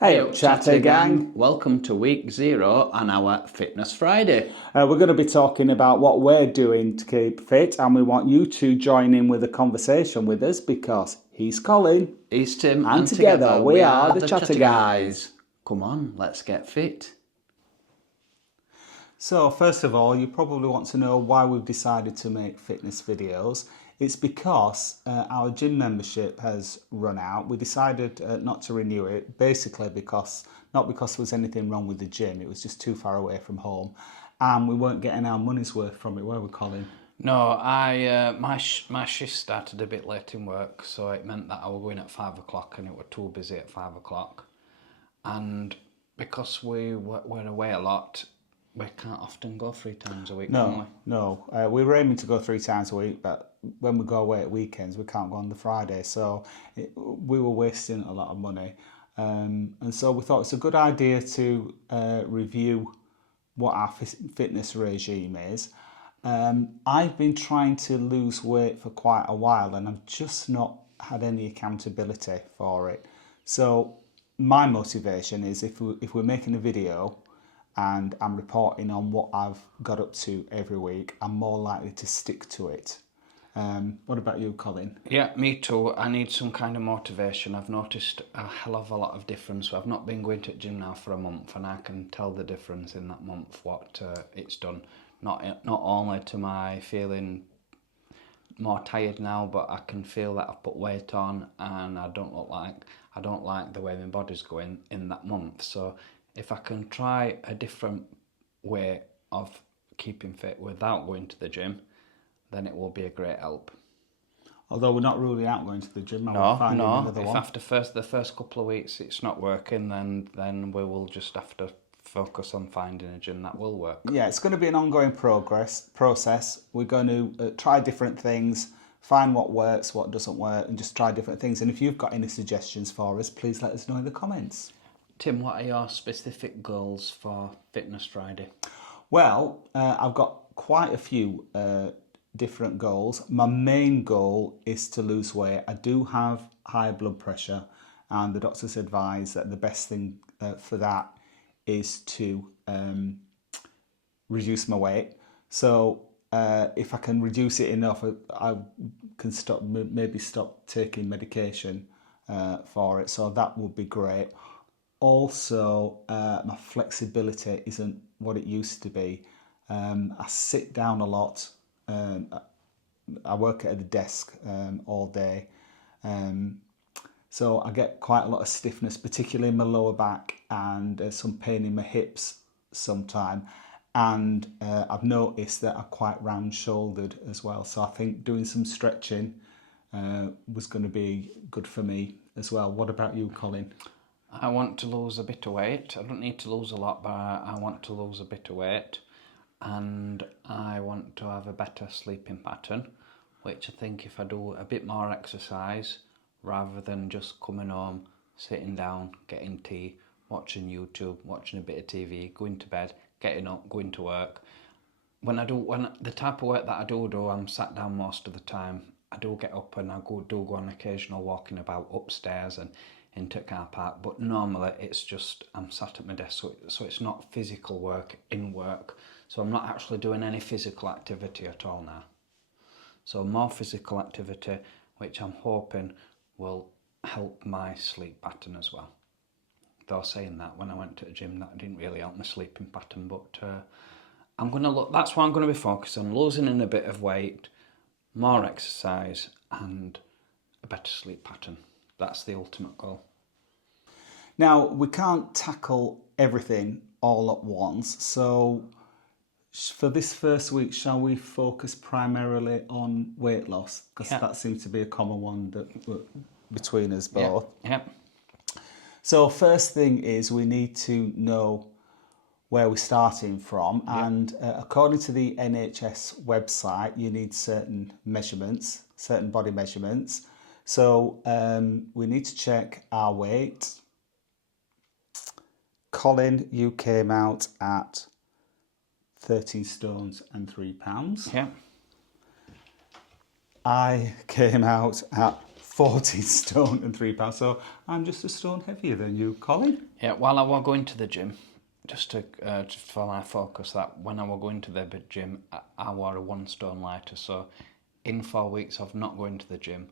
Hey up, Chatter Gang. Welcome to week 0 on our Fitness Friday. We're going to be talking about what we're doing to keep fit, and we want you to join in with a conversation with us because he's Colin. He's Tim, and together we are the Chatter Guys. Come on, let's get fit. So, first of all, you probably want to know why we've decided to make fitness videos. It's because our gym membership has run out. We decided not to renew it, basically not because there was anything wrong with the gym, it was just too far away from home, and we weren't getting our money's worth from it, were we, Colin? No, my shift started a bit late in work, so it meant that I was going at 5 o'clock and it was too busy at 5 o'clock. And because we were away a lot, we can't often go 3 times a week, can we? No. We were aiming to go 3 times a week, but when we go away at weekends, we can't go on the Friday. So we were wasting a lot of money. And so we thought it's a good idea to review what our fitness regime is. I've been trying to lose weight for quite a while and I've just not had any accountability for it. So my motivation is if we're making a video and I'm reporting on what I've got up to every week, I'm more likely to stick to it. What about you, Colin? Yeah, me too. I need some kind of motivation. I've noticed a hell of a lot of difference. I've not been going to the gym now for a month and I can tell the difference in that month, what it's done. Not only to my feeling more tired now, but I can feel that I've put weight on and I don't like the way my body's going in that month. So if I can try a different way of keeping fit without going to the gym, then it will be a great help. Although we're not ruling out going to the gym, No. If after the first couple of weeks it's not working, then we will just have to focus on finding a gym that will work. Yeah, it's going to be an ongoing process. We're going to try different things, find what works, what doesn't work, and just try different things. And if you've got any suggestions for us, please let us know in the comments. Tim, what are your specific goals for Fitness Friday? Well, I've got quite a few different goals. My main goal is to lose weight. I do have high blood pressure, and the doctors advise that the best thing for that is to reduce my weight. So if I can reduce it enough, I can maybe stop taking medication for it. So that would be great. Also, my flexibility isn't what it used to be. I sit down a lot. I work at the desk all day. So I get quite a lot of stiffness, particularly in my lower back and some pain in my hips sometime. And I've noticed that I'm quite round-shouldered as well. So I think doing some stretching was going to be good for me as well. What about you, Colin? I want to lose a bit of weight. I don't need to lose a lot, but I want to lose a bit of weight. And I want to have a better sleeping pattern, which I think if I do a bit more exercise, rather than just coming home, sitting down, getting tea, watching YouTube, watching a bit of TV, going to bed, getting up, going to work. When the type of work that I do, I'm sat down most of the time. I do get up and I do go on occasional walking about upstairs and into a car park, but normally it's just I'm sat at my desk, so it's not physical work in work. So I'm not actually doing any physical activity at all now. So more physical activity, which I'm hoping will help my sleep pattern as well. Though saying that, when I went to the gym, that didn't really help my sleeping pattern, but that's what I'm going to be focused on, losing in a bit of weight, more exercise and a better sleep pattern. That's the ultimate goal. Now, we can't tackle everything all at once, so for this first week, shall we focus primarily on weight loss? Because that seems to be a common one between us both. Yeah. So first thing is we need to know where we're starting from, and according to the NHS website, you need certain body measurements. So we need to check our weight. Colin, you came out at 13 stones and 3 pounds. Yeah. I came out at 14 stone and 3 pounds. So I'm just a stone heavier than you, Colin. Yeah, while I was going to the gym, just for my focus, that when I was going to the gym, I were a 1 stone lighter. So in 4 weeks of not going to the gym,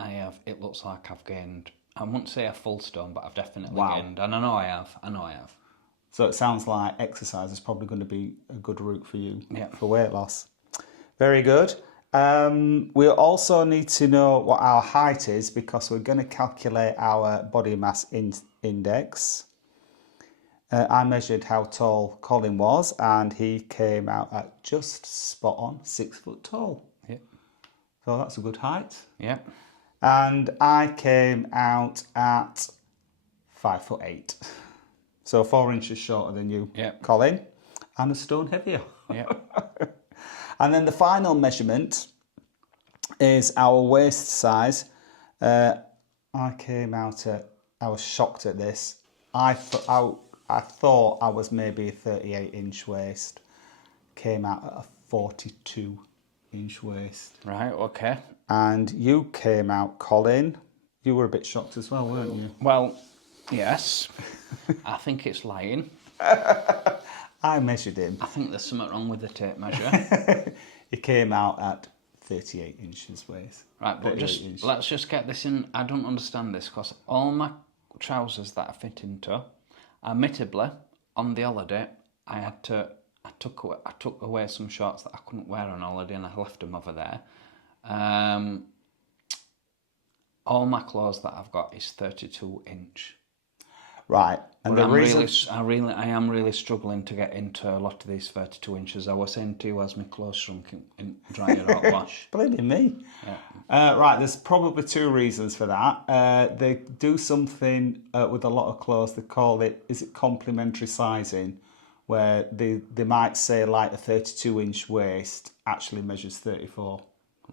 it looks like I've gained, I wouldn't say a full stone, but I've definitely gained. And I know I have. So it sounds like exercise is probably going to be a good route for you Yeah. for weight loss. Very good. We also need to know what our height is because we're going to calculate our body mass index. I measured how tall Colin was and he came out at just spot on 6 foot tall. Yeah. So that's a good height. Yeah. And I came out at 5'8". So 4 inches shorter than you, Yeah. Colin, and a stone heavier. Yeah. And then the final measurement is our waist size. I was shocked at this. I thought I was maybe a 38-inch waist. Came out at a 42-inch waist. Right, okay. And you came out, Colin. You were a bit shocked as well, weren't you? Well, yes. I think it's lying. I measured him. I think there's something wrong with the tape measure. He came out at 38 inches waist. Right, but let's just get this in. I don't understand this because all my trousers that I fit into, admittedly, on the holiday, I took away some shorts that I couldn't wear on holiday and I left them over there. All my clothes that I've got is 32-inch. Right, and But the I am really struggling to get into a lot of these 32 inches. I was saying to you as my clothes shrunk in drying hot wash. Believe me. Yeah. Right, there's probably 2 reasons for that. They do something with a lot of clothes. They call it, is it complementary sizing, where they might say like a 32-inch waist actually measures 34.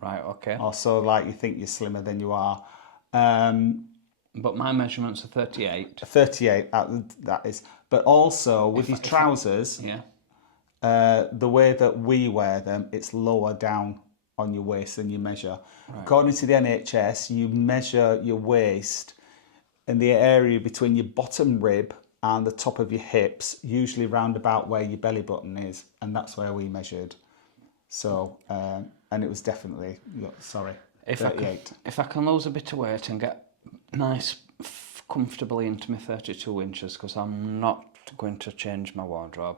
Right, okay. Or so like you think you're slimmer than you are. But my measurements are 38. 38, that is. But also with your trousers, Yeah. the way that we wear them, it's lower down on your waist than you measure. Right. According to the NHS, you measure your waist in the area between your bottom rib and the top of your hips, usually round about where your belly button is, and that's where we measured. So, and it was definitely, 38. If I can lose a bit of weight and get nice, comfortably into my 32 inches, because I'm not going to change my wardrobe.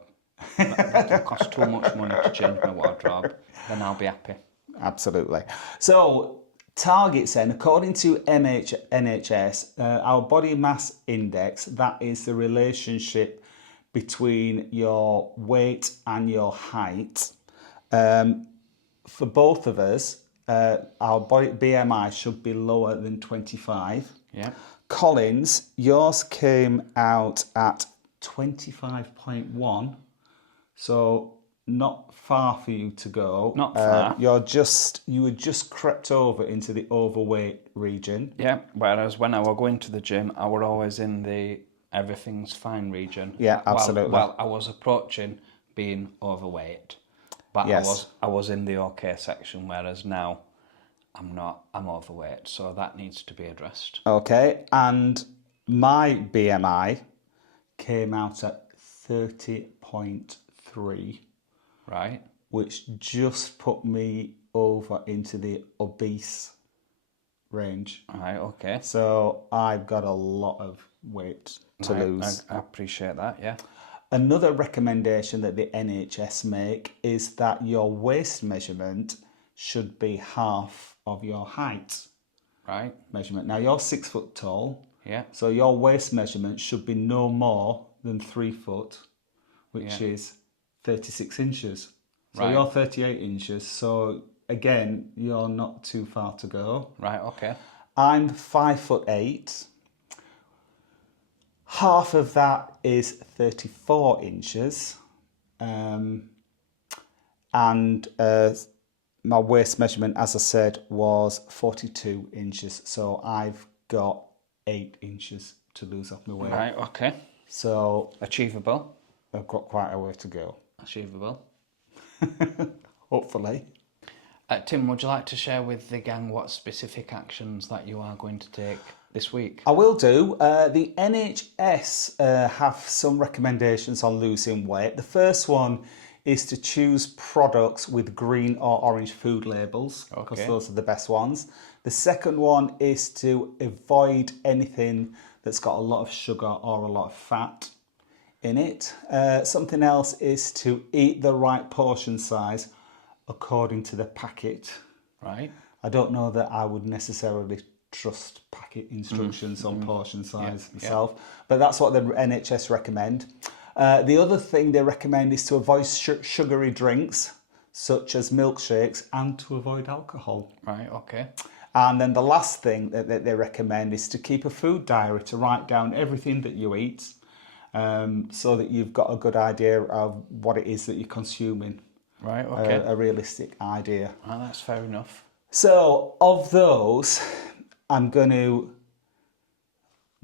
That will cost too much money to change my wardrobe. Then I'll be happy. Absolutely. So targets then, according to NHS, our body mass index, that is the relationship between your weight and your height. For both of us, our body BMI should be lower than 25. Yeah. Colin's, yours came out at 25.1, so not far for you to go. Not far. You were just crept over into the overweight region. Yeah, whereas when I was going to the gym, I were always in the everything's fine region. Yeah, absolutely. Well, I was approaching being overweight, but yes. I was in the okay section, whereas now I'm not. I'm overweight, so that needs to be addressed. Okay, and my BMI came out at 30.3. Right. Which just put me over into the obese range. Right, okay. So I've got a lot of weight to lose. I appreciate that, yeah. Another recommendation that the NHS make is that your waist measurement should be half of your height Right. measurement. Now you're 6 foot tall. Yeah. So your waist measurement should be no more than 3 foot, which is 36 inches. So right. You're 38 inches. So again, you're not too far to go. Right, okay. I'm 5'8". Half of that is 34 inches. And my waist measurement, as I said, was 42 inches. So I've got 8 inches to lose off my weight. Right, okay. So achievable. I've got quite a way to go. Achievable. Hopefully. Tim, would you like to share with the gang what specific actions that you are going to take this week? I will do. The NHS have some recommendations on losing weight. The first one is to choose products with green or orange food labels, because those are the best ones. The second one is to avoid anything that's got a lot of sugar or a lot of fat in it. Something else is to eat the right portion size according to the packet. Right. I don't know that I would necessarily trust packet instructions on portion size myself, but that's what the NHS recommend. The other thing they recommend is to avoid sugary drinks such as milkshakes and to avoid alcohol. Right, okay. And then the last thing that they recommend is to keep a food diary, to write down everything that you eat, so that you've got a good idea of what it is that you're consuming. Right, okay. A realistic idea. Oh, that's fair enough. So of those, I'm going to,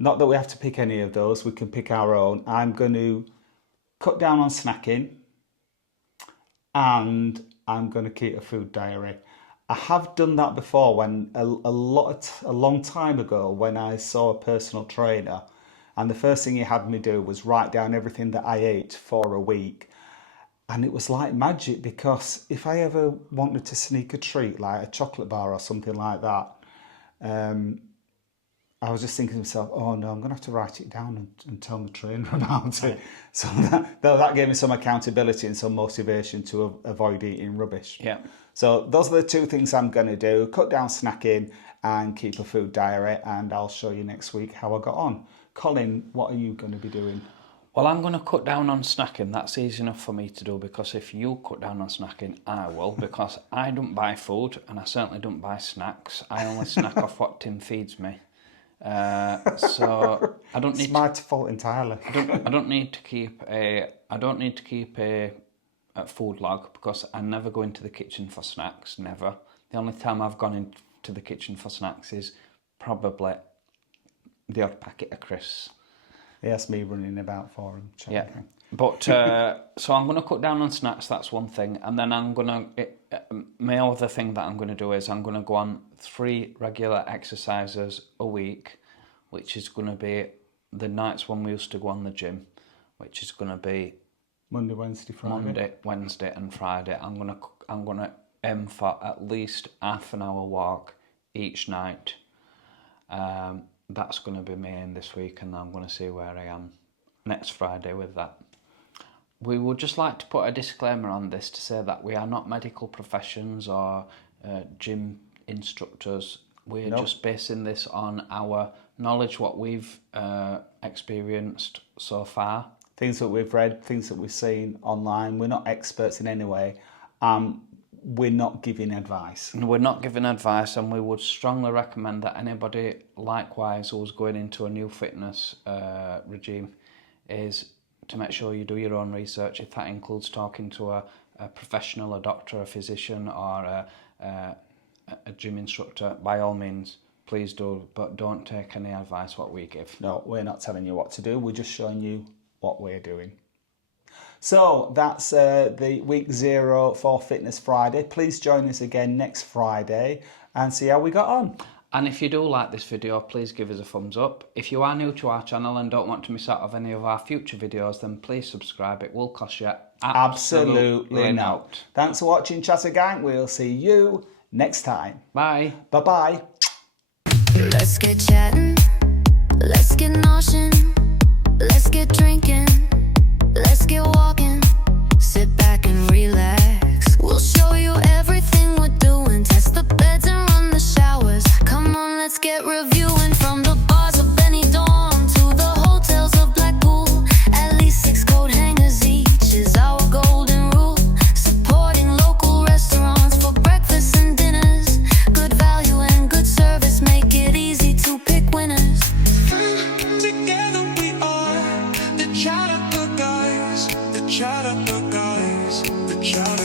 not that we have to pick any of those, we can pick our own. I'm going to cut down on snacking, and I'm going to keep a food diary. I have done that before when a long time ago when I saw a personal trainer, and the first thing he had me do was write down everything that I ate for a week. And it was like magic, because if I ever wanted to sneak a treat, like a chocolate bar or something like that, I was just thinking to myself, oh no, I'm going to have to write it down and tell my trainer about it. So that gave me some accountability and some motivation to avoid eating rubbish. Yeah. So those are the two things I'm going to do: cut down snacking and keep a food diary. And I'll show you next week how I got on. Colin, what are you going to be doing? Well, I'm going to cut down on snacking. That's easy enough for me to do, because if you cut down on snacking, I will, because I don't buy food and I certainly don't buy snacks. I only snack off what Tim feeds me. So I don't need. It's my fault entirely. I don't need to keep a food log, because I never go into the kitchen for snacks. Never. The only time I've gone into the kitchen for snacks is probably the odd packet of crisps. Yes, me running about for him. Yeah, but so I'm going to cut down on snacks. That's one thing, and then my other thing that I'm going to do is I'm going to go on 3 regular exercises a week, which is going to be the nights when we used to go on the gym, which is going to be Monday, Wednesday, Friday. Monday, Wednesday, and Friday. I'm gonna aim for at least half an hour walk each night. That's going to be me in this week, and I'm going to see where I am next Friday with that. We would just like to put a disclaimer on this to say that we are not medical professions or gym instructors. We're just basing this on our knowledge, what we've experienced so far. Things that we've read, things that we've seen online. We're not experts in any way. We're not giving advice. We're not giving advice, and we would strongly recommend that anybody likewise who's going into a new fitness regime is to make sure you do your own research. If that includes talking to a professional, a doctor, a physician, or a gym instructor, by all means, please do, but don't take any advice what we give. No, we're not telling you what to do. We're just showing you what we're doing. So that's the week 0 for Fitness Friday. Please join us again next Friday and see how we got on. And if you do like this video, please give us a thumbs up. If you are new to our channel and don't want to miss out of any of our future videos, then please subscribe. It will cost you absolutely not. Thanks for watching, Chatter Gang. We'll see you next time. Bye. Bye-bye. Let's get chatting. Let's get noshing. Let's get drinking. Let's get walking. Sit back and relax. We'll show you everything we're doing. Test the beds and run the showers. Come on, let's get reviewing. From the bars of Benidorm to the hotels of Blackpool. At least 6 coat hangers each is our golden rule. Supporting local restaurants for breakfast and dinners. Good value and good service make it easy to pick winners. Together we are the Chatter Guys, the Chatter Guys, the Chatter